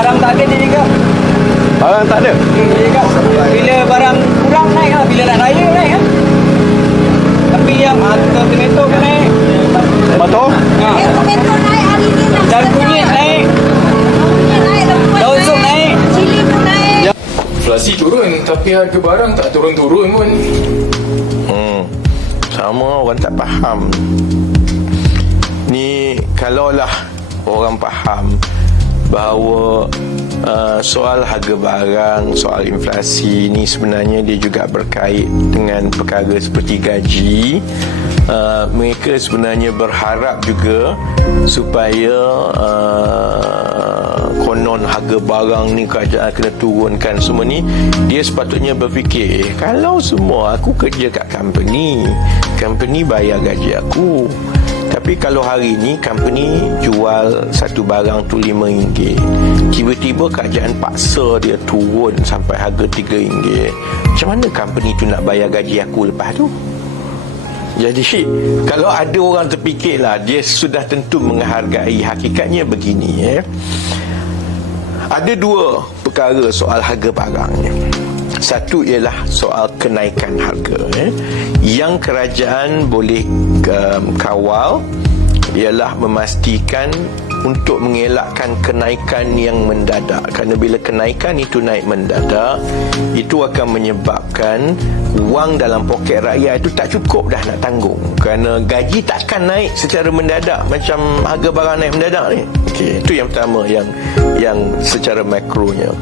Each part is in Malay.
barang tak ada dia juga. Barang tak ada. Dia juga. Bila barang kurang naik lah, bila nak raya naik lah. Tapi yang tomato pun naik. Tomato? Ha. Tomato naik hari ni nak Dan kunyit naik. kunyit naik, lembut Daun sup naik. cili pun naik. Inflasi turun tapi harga barang tak turun-turun pun. Sama orang tak faham. Ni kalaulah orang faham bahawa soal harga barang, soal inflasi ni sebenarnya dia juga berkait dengan perkara seperti gaji. Mereka sebenarnya berharap juga supaya konon harga barang ni kerajaan kena turunkan semua ni. Dia sepatutnya berfikir, kalau semua aku kerja kat company bayar gaji aku, tapi kalau hari ni company jual satu barang tu RM5, tiba-tiba kerajaan paksa dia turun sampai harga RM3, macam mana company tu nak bayar gaji aku lepas tu? Jadi kalau ada orang terfikirlah, dia sudah tentu menghargai. Hakikatnya begini, ada dua perkara soal harga barang ni. Satu ialah soal kenaikan harga, yang kerajaan boleh kawal ialah memastikan untuk mengelakkan kenaikan yang mendadak. Kerana bila kenaikan itu naik mendadak, itu akan menyebabkan wang dalam poket rakyat itu tak cukup dah nak tanggung. Kerana gaji takkan naik secara mendadak macam harga barang naik mendadak ni. Okey, itu yang pertama, yang secara makronya.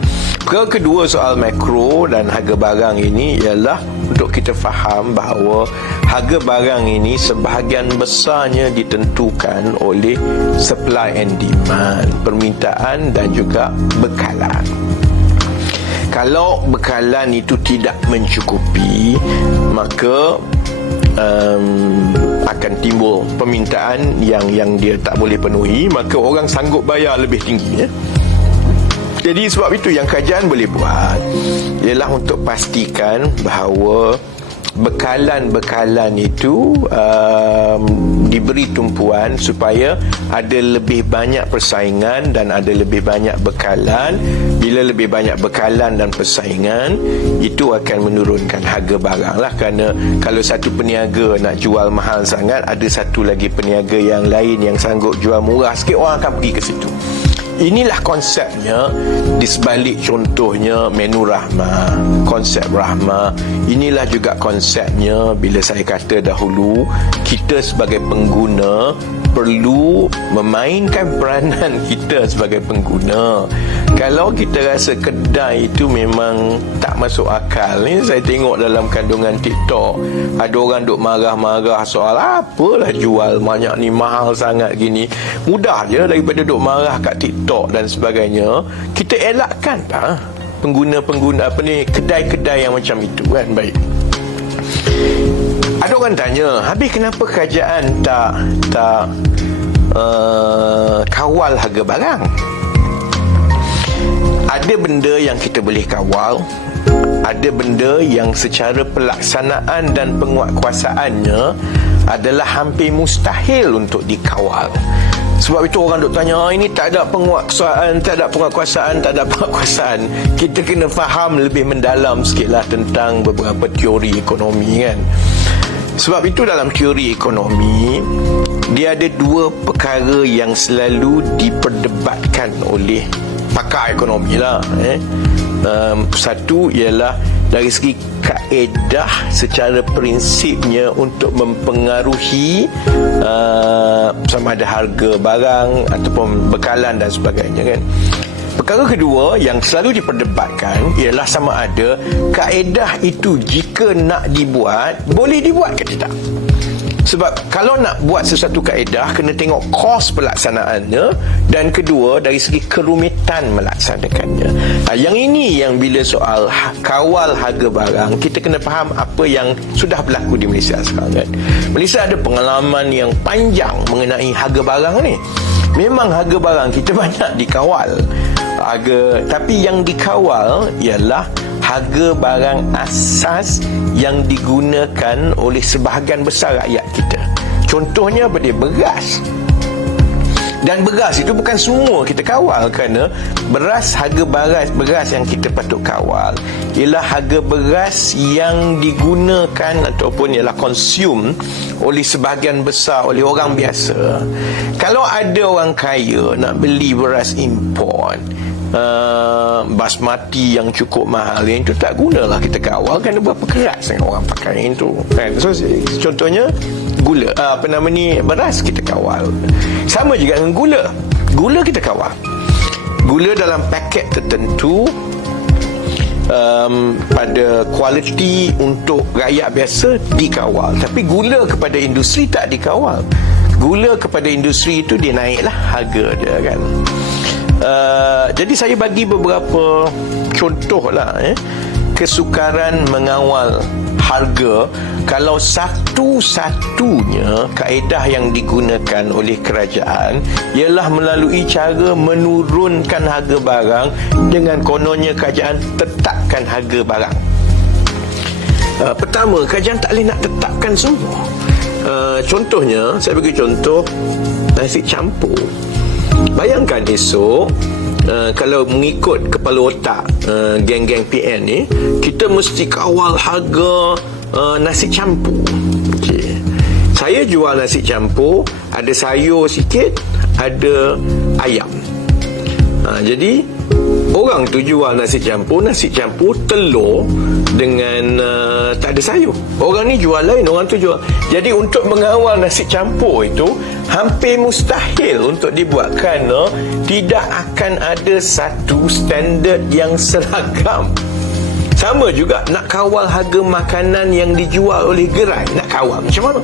Perkara kedua soal makro dan harga barang ini ialah untuk kita faham bahawa harga barang ini sebahagian besarnya ditentukan oleh supply and demand, permintaan dan juga bekalan. Kalau bekalan itu tidak mencukupi, maka akan timbul permintaan yang dia tak boleh penuhi, maka orang sanggup bayar lebih tinggi, Jadi sebab itu yang kerajaan boleh buat ialah untuk pastikan bahawa bekalan-bekalan itu diberi tumpuan supaya ada lebih banyak persaingan dan ada lebih banyak bekalan. Bila lebih banyak bekalan dan persaingan, itu akan menurunkan harga barang lah. Kerana kalau satu peniaga nak jual mahal sangat, ada satu lagi peniaga yang lain yang sanggup jual murah sikit, orang akan pergi ke situ. Inilah konsepnya di sebalik contohnya menu Rahmah, konsep Rahmah. Inilah juga konsepnya bila saya kata dahulu, kita sebagai pengguna perlu memainkan peranan kita sebagai pengguna. Kalau kita rasa kedai itu memang tak masuk akal, ni saya tengok dalam kandungan TikTok, ada orang duk marah-marah soal apalah jual banyak ni, mahal sangat gini. Mudah je daripada duk marah kat TikTok dan sebagainya. Kita elakkan pengguna-pengguna kedai-kedai yang macam itu kan. Baik, ada orang tanya, habis kenapa kerajaan tak kawal harga barang? Ada benda yang kita boleh kawal, ada benda yang secara pelaksanaan dan penguatkuasaannya adalah hampir mustahil untuk dikawal. Sebab itu orang duk tanya, ini tak ada penguatkuasaan, tak ada penguatkuasaan, tak ada penguatkuasaan. Kita kena faham lebih mendalam sikitlah tentang beberapa teori ekonomi kan. Sebab itu dalam teori ekonomi, dia ada dua perkara yang selalu diperdebatkan oleh pakar ekonomi lah. Satu ialah dari segi kaedah secara prinsipnya untuk mempengaruhi sama ada harga barang ataupun bekalan dan sebagainya kan. Perkara kedua yang selalu diperdebatkan ialah sama ada kaedah itu jika nak dibuat, boleh dibuat ke tidak. Sebab kalau nak buat sesuatu kaedah, kena tengok kos pelaksanaannya, dan kedua dari segi kerumitan melaksanakannya. Yang ini yang bila soal kawal harga barang, kita kena faham apa yang sudah berlaku di Malaysia sekarang kan. Malaysia ada pengalaman yang panjang mengenai harga barang ni. Memang harga barang kita banyak dikawal, tapi yang dikawal ialah harga barang asas yang digunakan oleh sebahagian besar rakyat kita. Contohnya pada beras. Dan beras itu bukan semua kita kawal, kerana harga beras yang kita patut kawal ialah harga beras yang digunakan ataupun ialah consume oleh sebahagian besar oleh orang biasa. Kalau ada orang kaya nak beli beras import, basmati yang cukup mahal, yang itu tak gunalah kita kawal, kerana berapa keras sangat orang pakai yang itu kan. So contohnya gula, beras kita kawal. Sama juga dengan gula kita kawal. Gula dalam paket tertentu, pada kualiti untuk rakyat biasa dikawal, tapi gula kepada industri tak dikawal. Gula kepada industri itu dia naiklah harga dia kan. Jadi saya bagi beberapa contoh lah kesukaran mengawal harga. Kalau satu-satunya kaedah yang digunakan oleh kerajaan ialah melalui cara menurunkan harga barang, dengan kononnya kerajaan tetapkan harga barang. Pertama, kerajaan tak boleh nak tetapkan semua. Contohnya, saya bagi contoh nasi campur. Bayangkan esok, kalau mengikut kepala otak geng-geng PN ni, kita mesti kawal harga nasi campur. Okay. Saya jual nasi campur, ada sayur sikit, ada ayam. Jadi orang tu jual nasi campur telur dengan tak ada sayur. Orang ni jual lain, orang tu jual. Jadi untuk mengawal nasi campur itu hampir mustahil untuk dibuatkan. Tidak akan ada satu standard yang seragam. Sama juga nak kawal harga makanan yang dijual oleh gerai, nak kawal macam mana?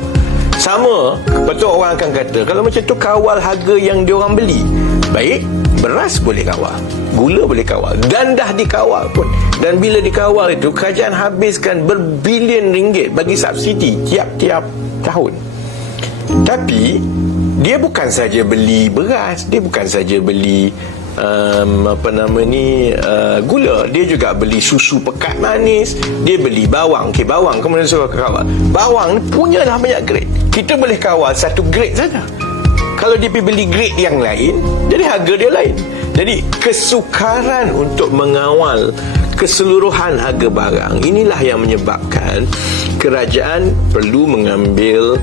Sama, betul orang akan kata kalau macam tu kawal harga yang diorang beli. Baik, beras boleh kawal, gula boleh kawal, dan dah dikawal pun. Dan bila dikawal itu, kerajaan habiskan berbilion ringgit bagi subsidi tiap-tiap tahun. Tapi dia bukan saja beli beras, dia bukan saja beli gula, dia juga beli susu pekat manis, dia beli bawang. Okey, bawang kemudian suruh kawal. Bawang punyalah banyak grade. Kita boleh kawal satu grade saja. Kalau dia pergi beli grade yang lain, jadi harga dia lain. Jadi kesukaran untuk mengawal keseluruhan harga barang, inilah yang menyebabkan kerajaan perlu mengambil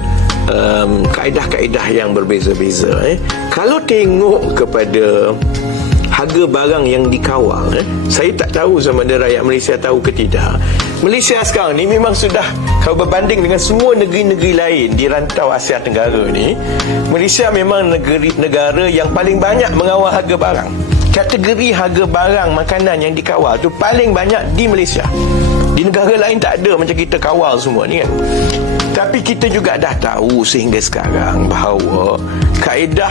kaedah-kaedah yang berbeza-beza. Kalau tengok kepada harga barang yang dikawal, saya tak tahu sama ada rakyat Malaysia tahu ke tidak. Malaysia sekarang ni memang sudah, kalau berbanding dengan semua negeri-negeri lain di rantau Asia Tenggara ni, Malaysia memang negara yang paling banyak mengawal harga barang. Kategori harga barang makanan yang dikawal tu paling banyak di Malaysia. Di negara lain tak ada macam kita kawal semua ni kan. Tapi kita juga dah tahu sehingga sekarang bahawa kaedah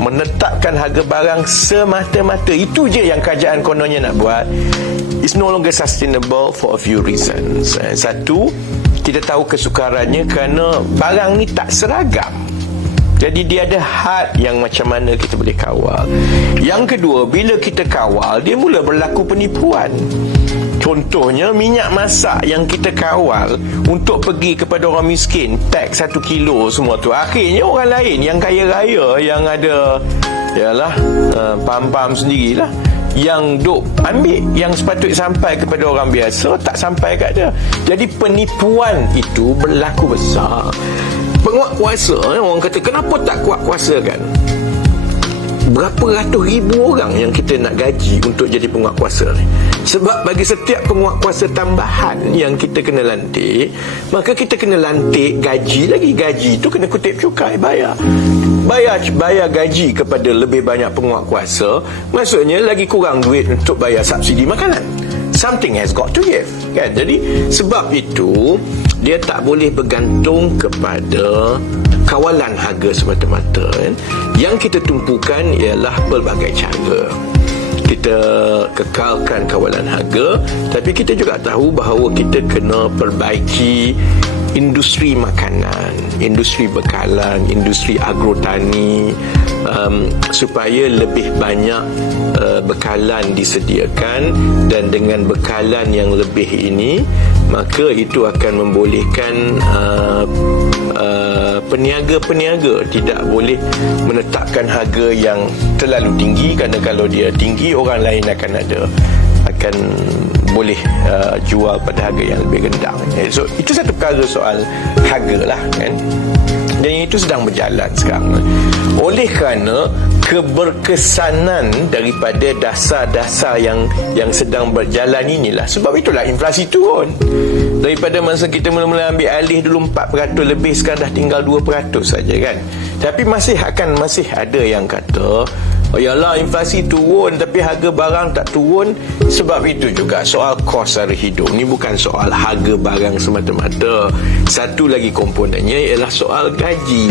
menetapkan harga barang semata-mata itu je yang kerajaan kononnya nak buat, is no longer sustainable for a few reasons. Satu, kita tahu kesukarannya kerana barang ni tak seragam. Jadi dia ada had yang macam mana kita boleh kawal. Yang kedua, bila kita kawal, dia mula berlaku penipuan. Contohnya minyak masak yang kita kawal untuk pergi kepada orang miskin, pack 1 kilo semua tu, akhirnya orang lain yang kaya raya, yang ada pam-pam sendirilah, yang duk ambil yang sepatutnya sampai kepada orang biasa, tak sampai kat dia. Jadi penipuan itu berlaku besar. Penguat kuasa, orang kata kenapa tak kuat kuasa kan? Berapa ratus ribu orang yang kita nak gaji untuk jadi penguat kuasa ni. Sebab bagi setiap penguat kuasa tambahan yang kita kena lantik, maka kita kena lantik gaji lagi. Gaji tu kena kutip cukai, bayar gaji kepada lebih banyak penguat kuasa, maksudnya lagi kurang duit untuk bayar subsidi makanan. Something has got to give kan? Jadi sebab itu dia tak boleh bergantung kepada kawalan harga semata-mata kan? Yang kita tumpukan ialah pelbagai cara. Kita kekalkan kawalan harga, tapi kita juga tahu bahawa kita kena perbaiki industri makanan, industri bekalan, industri agrotani, supaya lebih banyak bekalan disediakan, dan dengan bekalan yang lebih ini maka itu akan membolehkan peniaga-peniaga tidak boleh menetapkan harga yang terlalu tinggi, kerana kalau dia tinggi orang lain akan boleh jual pada harga yang lebih rendah. So itu satu perkara soal harga lah kan, dan itu sedang berjalan sekarang. Oleh kerana keberkesanan daripada dasar-dasar yang sedang berjalan inilah, sebab itulah inflasi turun. Daripada masa kita mula-mula ambil alih dulu 4% lebih, sekarang dah tinggal 2% saja kan. Tapi masih ada yang kata, oh yalah inflasi turun tapi harga barang tak turun. Sebab itu juga soal kos sara hidup ni bukan soal harga barang semata-mata. Satu lagi komponennya ialah soal gaji.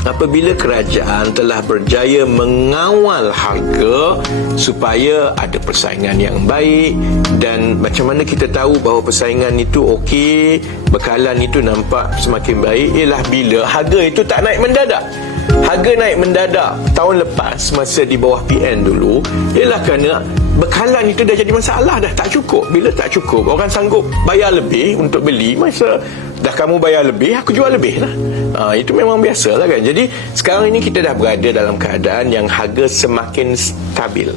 Apabila kerajaan telah berjaya mengawal harga supaya ada persaingan yang baik, dan macam mana kita tahu bahawa persaingan itu okey, bekalan itu nampak semakin baik, ialah bila harga itu tak naik mendadak. Harga naik mendadak tahun lepas masa di bawah PN dulu ialah kerana bekalan itu dah jadi masalah, dah tak cukup. Bila tak cukup, orang sanggup bayar lebih untuk beli. Masa dah kamu bayar lebih, aku jual lebih lah. Itu memang biasa lah kan. Jadi sekarang ini kita dah berada dalam keadaan yang harga semakin stabil,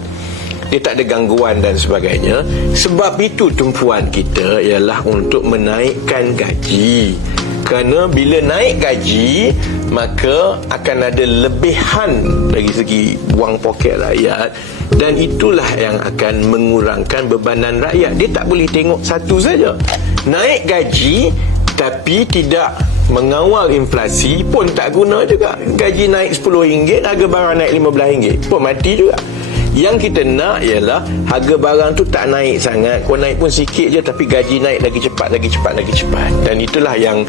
dia tak ada gangguan dan sebagainya. Sebab itu tumpuan kita ialah untuk menaikkan gaji. Kerana bila naik gaji, maka akan ada lebihan dari segi wang poket rakyat, dan itulah yang akan mengurangkan bebanan rakyat. Dia tak boleh tengok satu saja. Naik gaji tapi tidak mengawal inflasi pun tak guna juga. Gaji naik RM10, harga barang naik RM15 pun mati juga. Yang kita nak ialah harga barang tu tak naik sangat, kau naik pun sikit je, tapi gaji naik lagi cepat. Dan itulah yang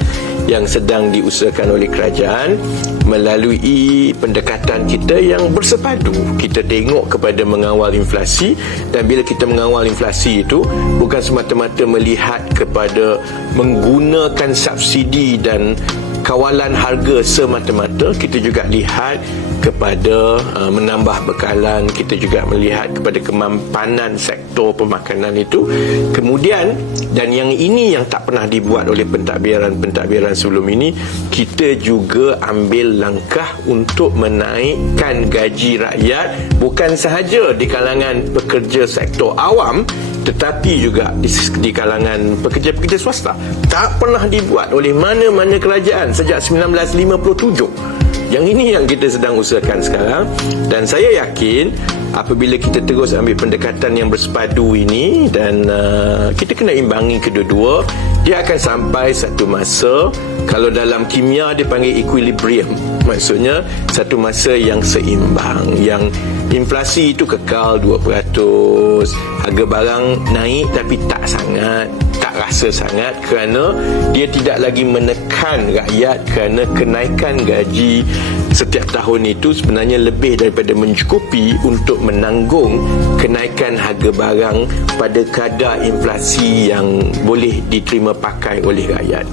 sedang diusahakan oleh kerajaan melalui pendekatan kita yang bersepadu. Kita tengok kepada mengawal inflasi, dan bila kita mengawal inflasi itu bukan semata-mata melihat kepada menggunakan subsidi dan kawalan harga semata-mata, kita juga lihat kepada menambah bekalan, kita juga melihat kepada kemampanan sektor pemakanan itu. Kemudian, dan yang ini yang tak pernah dibuat oleh pentadbiran sebelum ini, kita juga ambil langkah untuk menaikkan gaji rakyat, bukan sahaja di kalangan pekerja sektor awam, tetapi juga di kalangan pekerja-pekerja swasta. Tak pernah dibuat oleh mana-mana kerajaan sejak 1957. Yang ini yang kita sedang usahakan sekarang, dan saya yakin apabila kita terus ambil pendekatan yang bersepadu ini, dan kita kena imbangi kedua-dua, dia akan sampai satu masa, kalau dalam kimia dia panggil equilibrium, maksudnya satu masa yang seimbang, yang inflasi itu kekal 2%, harga barang naik tapi tak sangat, tak rasa sangat, kerana dia tidak lagi menekan rakyat, kerana kenaikan gaji setiap tahun itu sebenarnya lebih daripada mencukupi untuk menanggung kenaikan harga barang pada kadar inflasi yang boleh diterima pakai oleh rakyat.